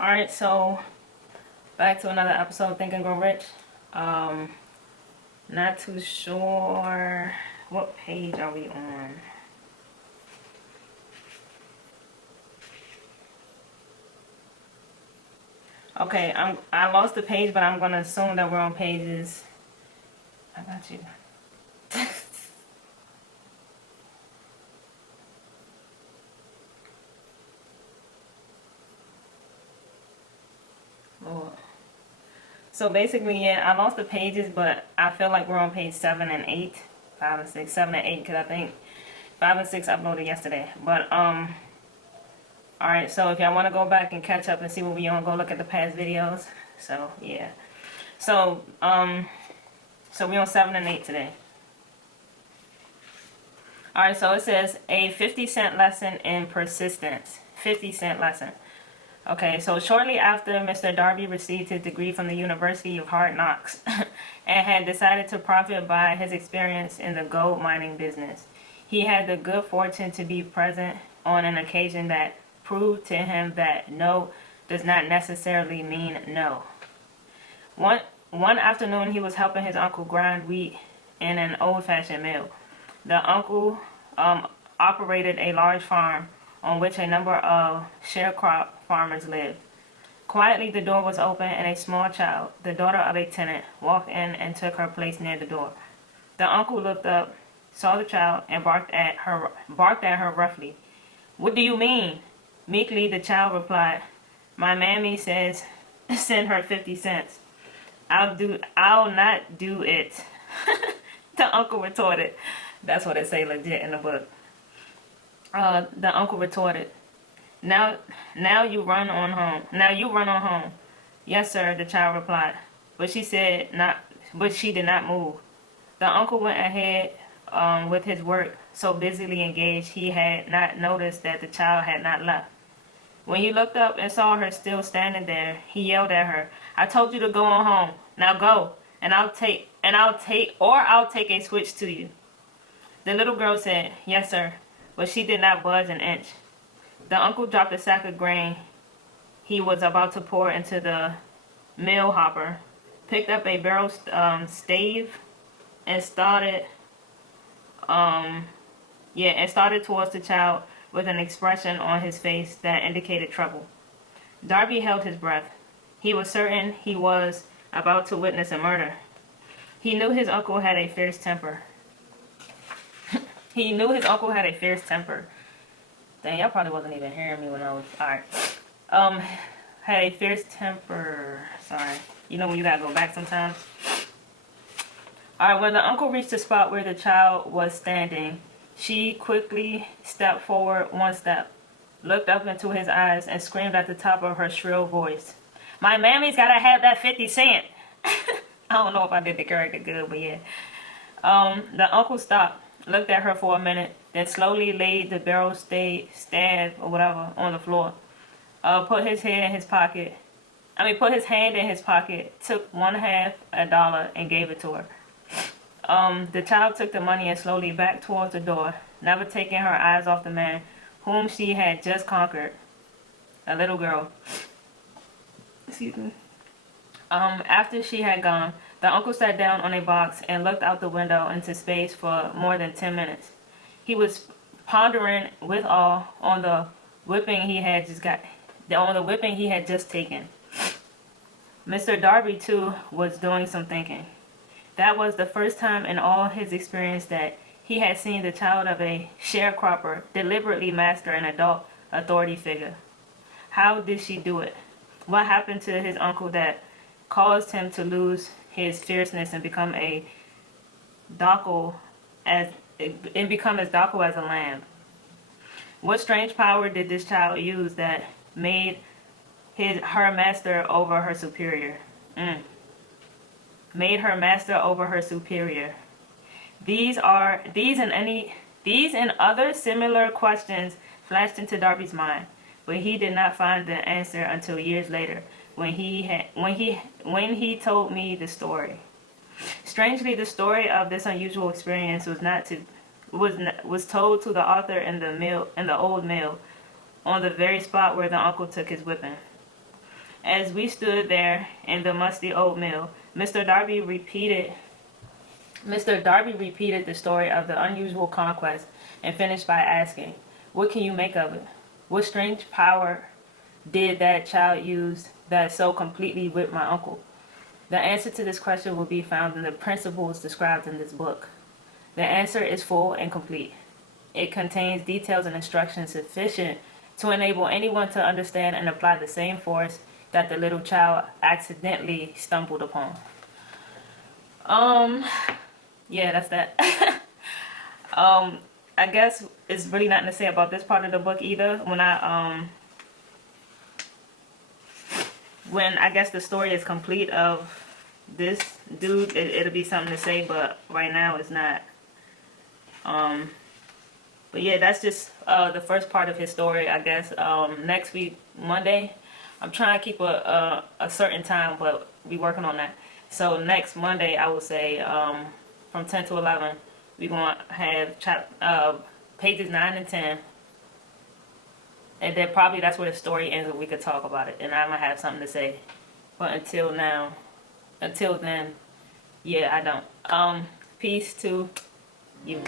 Alright, so back to another episode of Think and Grow Rich. Not too sure what page are we on. Okay, I lost the page, but I'm gonna assume that we're on pages. I got you. Lord. So basically, yeah, I lost the pages, but I feel like we're on page 7 and 8. 5 and 6, 7 and 8, because I think 5 and 6 uploaded yesterday. But, alright, so if y'all want to go back and catch up and see what we on, go look at the past videos. So, yeah. So we on 7 and 8 today. Alright, so it says, a 50-cent lesson in persistence. 50-cent lesson. Okay, so shortly after Mr. Darby received his degree from the University of Hard Knocks and had decided to profit by his experience in the gold mining business, he had the good fortune to be present on an occasion that proved to him that no does not necessarily mean no. One afternoon, he was helping his uncle grind wheat in an old-fashioned mill. The uncle operated a large farm on which a number of sharecrop farmers lived. Quietly, the door was open and a small child, the daughter of a tenant, walked in and took her place near the door. The uncle looked up, saw the child, and barked at her roughly. "What do you mean?" Meekly, the child replied, "My mammy says send her 50 cents. I'll not do it." The uncle retorted. That's what it say legit in the book. The uncle retorted, Now you run on home. Now you run on home." "Yes, sir," the child replied, but she did not move. The uncle went ahead with his work, so busily engaged he had not noticed that the child had not left. When he looked up and saw her still standing there, he yelled at her, "I told you to go on home. Now go, and I'll take a switch to you." The little girl said, "Yes, sir," but she did not budge an inch. The uncle dropped a sack of grain he was about to pour into the mill hopper, picked up a barrel stave, and started towards the child with an expression on his face that indicated trouble. Darby held his breath. He was certain he was about to witness a murder. He knew his uncle had a fierce temper. Dang, y'all probably wasn't even hearing me when I was... Alright. Had a fierce temper. Sorry. You know when you gotta go back sometimes? Alright, when the uncle reached the spot where the child was standing, she quickly stepped forward 1 step, looked up into his eyes, and screamed at the top of her shrill voice, "My mammy's gotta have that 50 cent!" I don't know if I did the character good, but yeah. The uncle stopped, looked at her for a minute, then slowly laid the barrel staff or whatever on the floor. Put his hand in his pocket, took $1/2 and gave it to her. The child took the money and slowly backed towards the door, never taking her eyes off the man whom she had just conquered. A little girl. Excuse me. After she had gone, the uncle sat down on a box and looked out the window into space for more than 10 minutes. He was pondering with awe on the whipping he had just taken. Mr. Darby, too, was doing some thinking. That was the first time in all his experience that he had seen the child of a sharecropper deliberately master an adult authority figure. How did she do it? What happened to his uncle that caused him to lose his fierceness and become as docile as a lamb? What strange power did this child use that made her master over her superior? Made her master over her superior. These and other similar questions flashed into Darby's mind, but he did not find the answer until years later, when he told me the story. Strangely, the story of this unusual experience was told to the author in the old mill, on the very spot where the uncle took his whipping. As we stood there in the musty old mill, Mr. Darby repeated the story of the unusual conquest and finished by asking, "What can you make of it? What strange power did that child use that so completely whipped my uncle?" The answer to this question will be found in the principles described in this book. The answer is full and complete. It contains details and instructions sufficient to enable anyone to understand and apply the same force that the little child accidentally stumbled upon. Yeah, that's that. I guess it's really nothing to say about this part of the book either. When I guess the story is complete of this dude, it'll be something to say, but right now it's not. But yeah, that's just the first part of his story, I guess. Next week, Monday, I'm trying to keep a certain time, but we working on that. So next Monday, I will say from 10 to 11, we're going to have pages 9 and 10. And then probably that's where the story ends and we could talk about it. And I might have something to say. But until then, yeah, I don't. Peace to you.